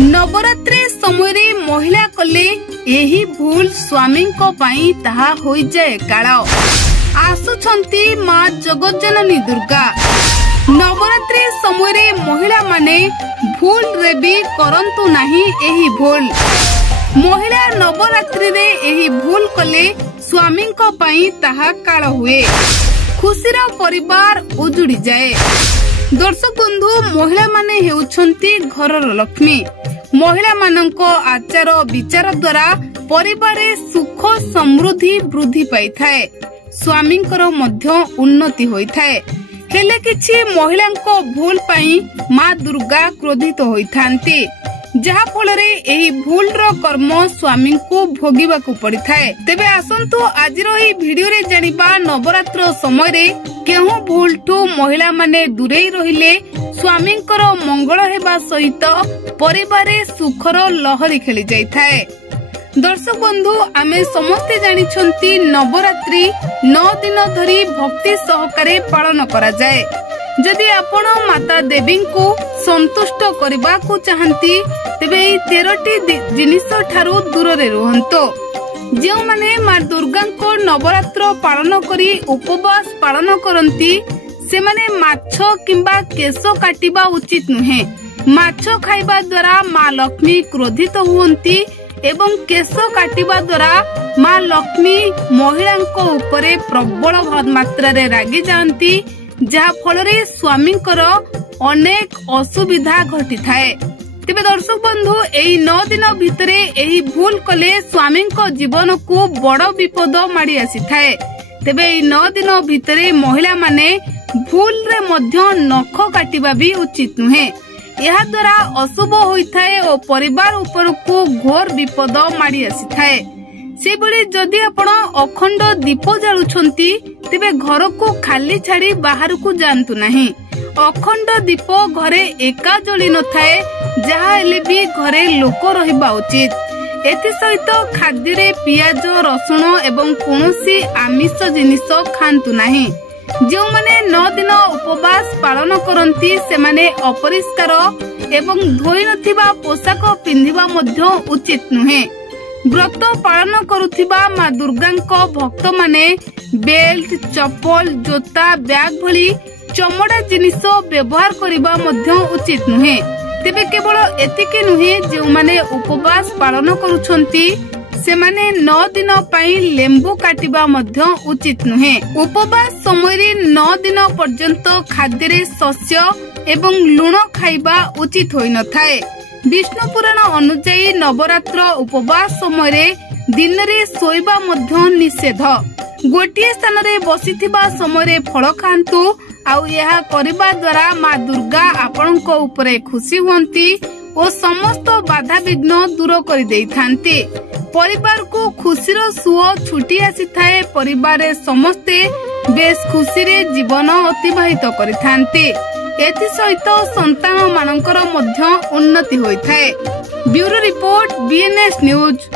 नवरात्रि समय रे महिला कले एही भूल स्वामी को पाई ताहा होई जाए काल। आसुछंती मां जगज्जननी दुर्गा। नवरात्रि समय रे महिला माने भूल रे भी करंतु नाही एही भूल। महिला नवरात्रि रे एही भूल कले स्वामी को पाई ताहा काल हुए, खुशीर परिवार उजुड़ी जाए। दर्शक बंधु, महिला माने हेउछंती घरर लक्ष्मी। महिला मानंको आचार विचार द्वारा परिवार सुख समृद्धि वृद्धि पाई थाए, स्वामींकर मध्य उन्नति होई थाए। हेले किछि महिलांको भूल पाई मां दुर्गा क्रोधित होई थांती, जहा फलरे एही भूल रो कर्म स्वामी को भोगिबा को पड़ी थाए। तेबे आसंतु आजिर एही वीडियो रे जानिबा नवरात्र समय रे केहू भूल ठू महिला माने दूरेई रहिले स्वामींकर मंगल हेबा सहित परिवार सुखर लहरी खेली जाई थाए। दर्शक बंधु, आमे समस्ते जानिछंती नवरात्रि 9 दिन धरी भक्ति सहकारे पालन करा जाए। जदि आपण माता देवी को संतुष्ट करबा को चाहंती तेबे 13टी जिनिस ठारू दूर रे रहंतो। जो माने मां दुर्गा को नवरात्र पालन करी उपवास पालन करंती से माने माछ किंबा केश काटिबा उचित नुहे। माछ खाइबा द्वारा मां लक्ष्मी क्रोधित हुंती एवं केश काटिबा द्वारा मां लक्ष्मी महिलांको उपरे प्रबल मात्रा रे रागी जांती, जहा फलरे स्वामींकर अनेक असुविधा घटी थाए। तेबे दर्शक बंधु, एही 9 दिन भितरे एही भूल कले स्वामी को जीवन को बड़ विपद माड़ी आसी थाए। तेबे एही 9 दिन भितरे महिला माने भूल रे मध्य नख काटिबा भी उचित नुहे। यहा द्वारा अशुभ होई थाए और परिवार ऊपर को घोर विपद माड़ी आसी थाए। से बळे जदि आपण अखंड दीप जालुछंती तेबे घर को खाली छाड़ी बाहर को जानतु नहीं। अखंड दीप घरे एका जली न थाए, जहा हेले भी घरे लोक रहिबा उचित। एथि सहित खाद्य रे पियाज रसुण एवं कोनोसी आमिष जिनिस खांतु नाही। जो माने 9 दिन उपवास पालन करंती से माने अपरिष्कार एवं धोई नथिबा पोशाक पिंधिबा मध्य उचित नुहे। व्रत पालन करुथिबा मां दुर्गांको भक्त माने बेल्ट, चप्पल, जोता, बैग भली चमड़ा जिनिस व्यवहार करिबा मध्य उचित नुहे। तेबे केवल एतिके नुहे, जो माने उपवास पालन करुछंती से माने 9 दिन पाई लेंबू काटिबा मध्य उचित नुहे। उपवास समय रे 9 दिन पर्यंत खाद्य रे शस्य एवं लूण खाइबा उचित होई न थाए। विष्णु पुराण अनुसार नवरात्र उपवास समय रे दिन रे सोइबा मध्य निषेध। गोटिए स्थान रे बसिथिबा समय रे फल खांतु, आउ यहा करिबा द्वारा मां दुर्गा आपणको उपरे खुशी हुंती और समस्त बाधा विघ्न दूर कर देई थांती। परिवार को खुशीर सुओ छुटी आसी थाए। परिवार समस्ते बेस खुशी रे जीवन अतिबाहित करिथांती। एथि सहित संतान मानकर मध्य उन्नति होई थाए। Bureau report, BNS news.